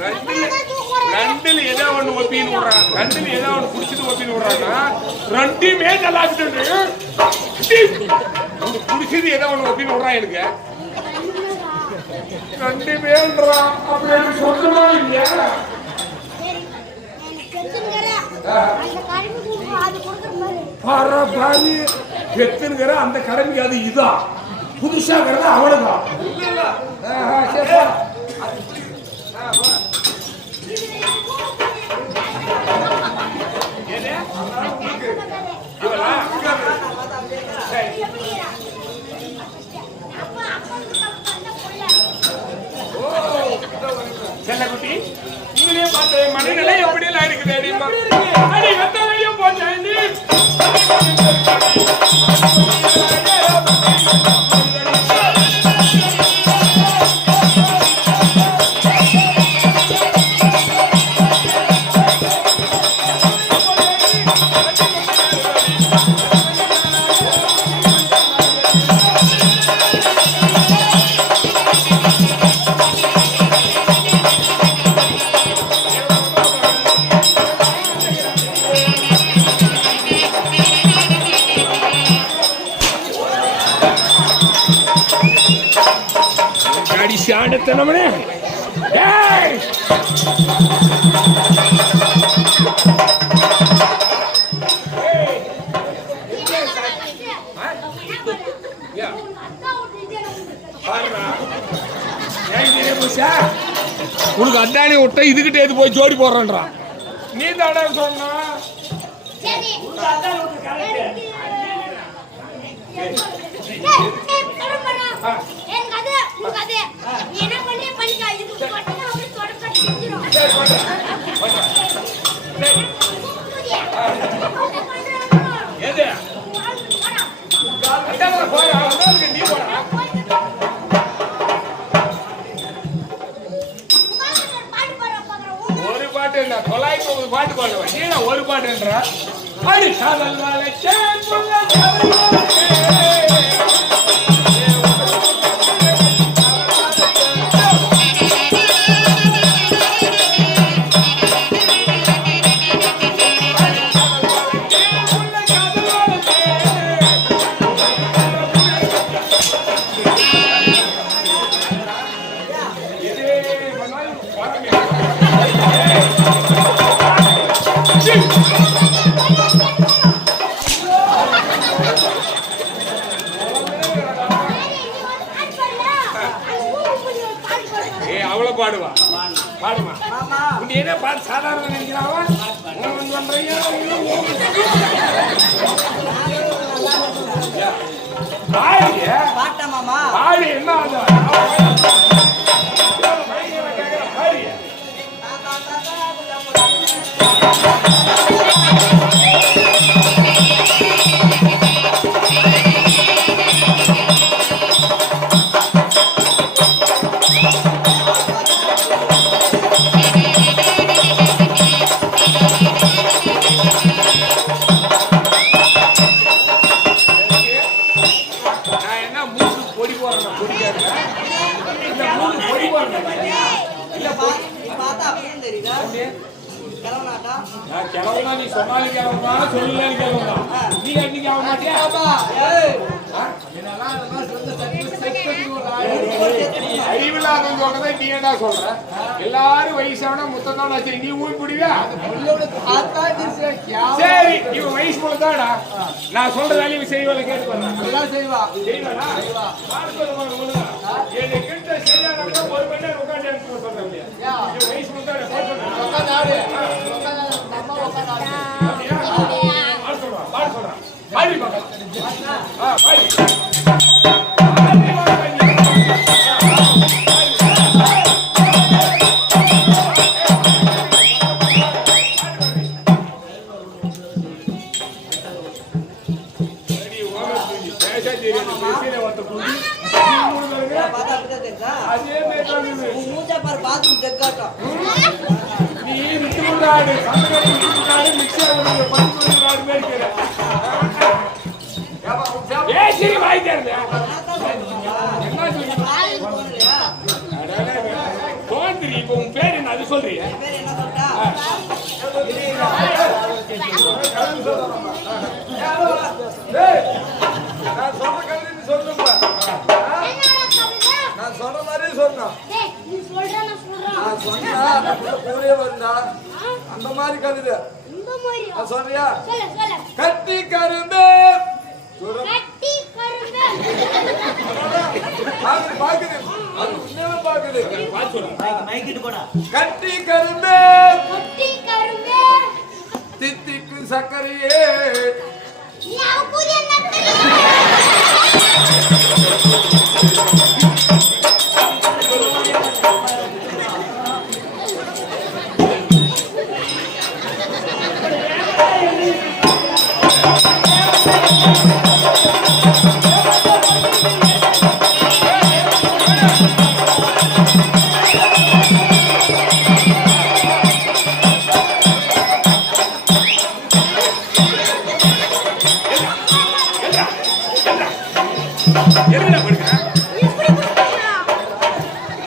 ரெண்டுல ஏதோ ஒண்ணு ஒப்பின்னு விடுறான், ரெண்டுல ஏதோ ஒண்ணு குடிச்சிட்டு ஒப்பின்னு விடுறான்னா ரெண்டுமே நல்லா இருக்குது. குடிச்சது ஏதோ ஒண்ணு ஒப்பின்னு விடுறான் எனக்கு ரெண்டுமேன்றான். அப்படி சொல்லமா இல்லையா? பாரு பெத்துங்கிற அந்த கடமைக்கு அது இதான் புதுசா இருக்கிறது அவ்வளவுதான். செல்லக்குட்டி நீங்களே பார்த்த மனநிலை எப்படி எல்லாம் இருக்குது? அடி வெத்த வெளியும் போச்சு நமனே. உனக்கு அத்தானி விட்ட இதுகிட்ட எது போய் ஜோடி போடுறான். நீ தானே சொன்னா ஒரு பாட்டு இல்ல தொள்ளாயிரத்தி 9 பாட்டு பாடுவேன். நீ ஒரு பாட்டுன்ற அடி காதல் பாடுவா பாடுமா நீ என்ன பாட்டு சாதாரண நினைக்கிறாவா? பாடு என்ன கிளவுனா நீ சொன்னாலும் கிளவுனா சொல்லலன்னு கிளவுனா நீ அன்னைக்கு ஆக மாட்டியா? அறிவில்லாதவங்க சொல்றதை நீ என்ன சொல்ற? எல்லாரும் வயசான முத்தம் வச்சு நீ ஊர் பிடிவா? சரி இவன் வயசு போலதாடா நான் சொல்ற வேலையை செய்வதை கேட்டு பண்ணா செய்வா செய்வா கிட்ட சரியான ஒரு மணி நேரம் உட்காந்து எடுத்து சொல்றேன். வயசு சொல்றீங்க என்ன சொல்றா நான் சொன்ன கதை நீ சொல்லுப்பா. நான் சொன்ன மாதிரி சொன்னேன். நான் சொன்னா அந்த புள்ள கூடயே வந்தா அந்த மாதிரி கவிதை சொல்றியா? கட்டி கரும்பு கட்டி கரும்பு தித்திக்கு சக்கரையே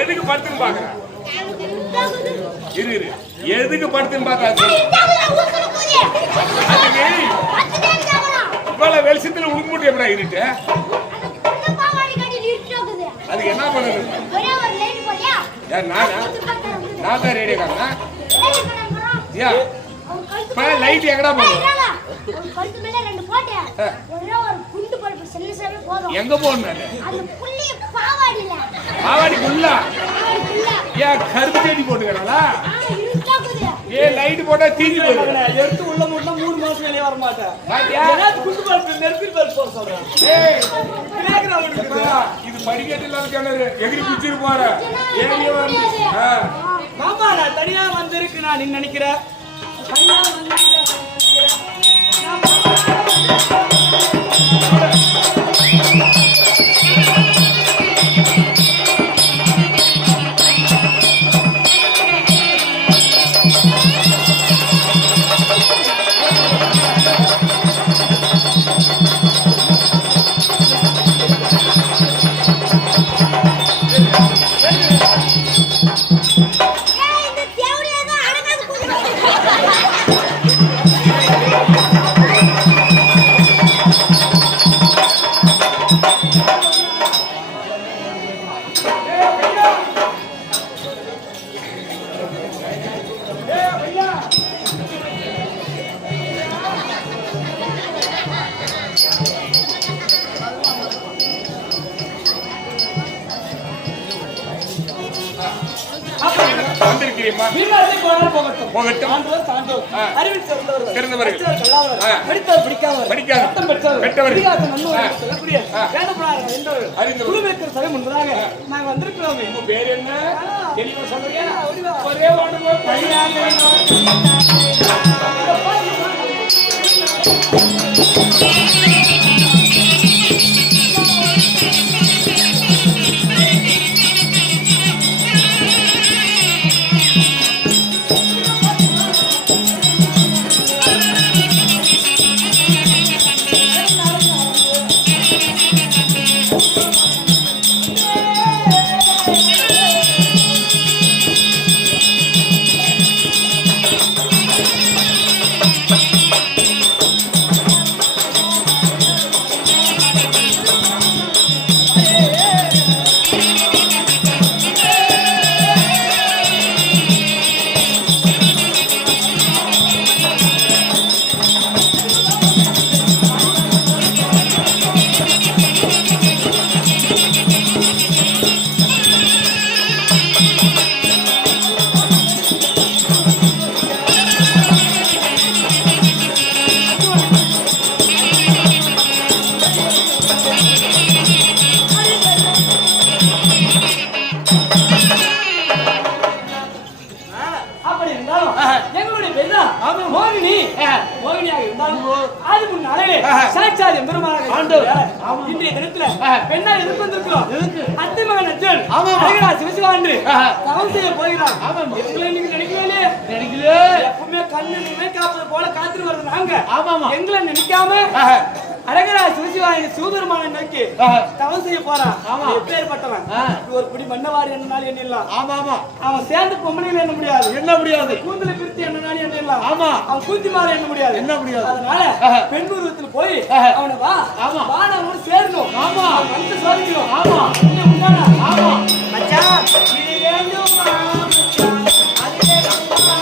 எதுக்கு படுத்துன்னு பாக்குறேன் இரு எதுக்கு படுத்துன்னு பார்த்தா இவ்வளவு வெளிச்சத்துல உடுமுட்டி எப்படா இருட்டு அதுக்கு என்ன பண்ணணும் நான் தான் ரேடியோ காரணா ஏன் லைட் எங்கடா போகணும் எங்க போகணும் பாவாடிக்குள்ள ஏன் கருப்பு தேடி போட்டுக்கிறாளா ஏன் லைட் போட்டா தீஞ்சு போயிடும் எடுத்து உள்ள மூட்டா 3 மாசம் வெளியே வர மாட்டேன் குண்டு பல்ப் நெருப்பில் பல்ப் போட சொல்றேன் இது படிக்கட்டு இல்லாத கிணறு எகிரி குச்சிட்டு போற ஏரியா வந்து மாமா நான் தனியா வந்திருக்கு நான் நீ நினைக்கிறேன் இன்றைய தினத்துல பெண்ணா எதுக்கு வந்திருக்கிறோம் அத்திமகன் அர்ஜுன் சிவசிவாண்டு தவம் செய்ய போகிறான் நீங்க நினைக்கவே எப்பவுமே கண்ணு காப்பது போல காத்துட்டு வர்றது நாங்க எங்களை நினைக்காம அழகரா சிவசிவாயன் சிவபெருமானை நோக்கி தவம் செய்ய போறான். எப்பேற்பட்டவன் ஒரு குடி மண்ணவாரி என்னாலும் எண்ணிடலாம். ஆமா ஆமா. அவன் சேர்ந்து பொம்மனையில எண்ண முடியாது. என்ன முடியாது. கூந்தலை பிரித்து எண்ணனாலும் எண்ணிடலாம். ஆமா. அவன் கூத்தி மாற எண்ண முடியாது. என்ன முடியாது. அதனால பெண் உருவத்தில் போய் அவனை வா வா நான் சேரணும். ஆமா வந்து சோதிக்கணும். ஆமா ஆமா மச்சான் இது வேண்டுமா மச்சான் அது வேண்டுமா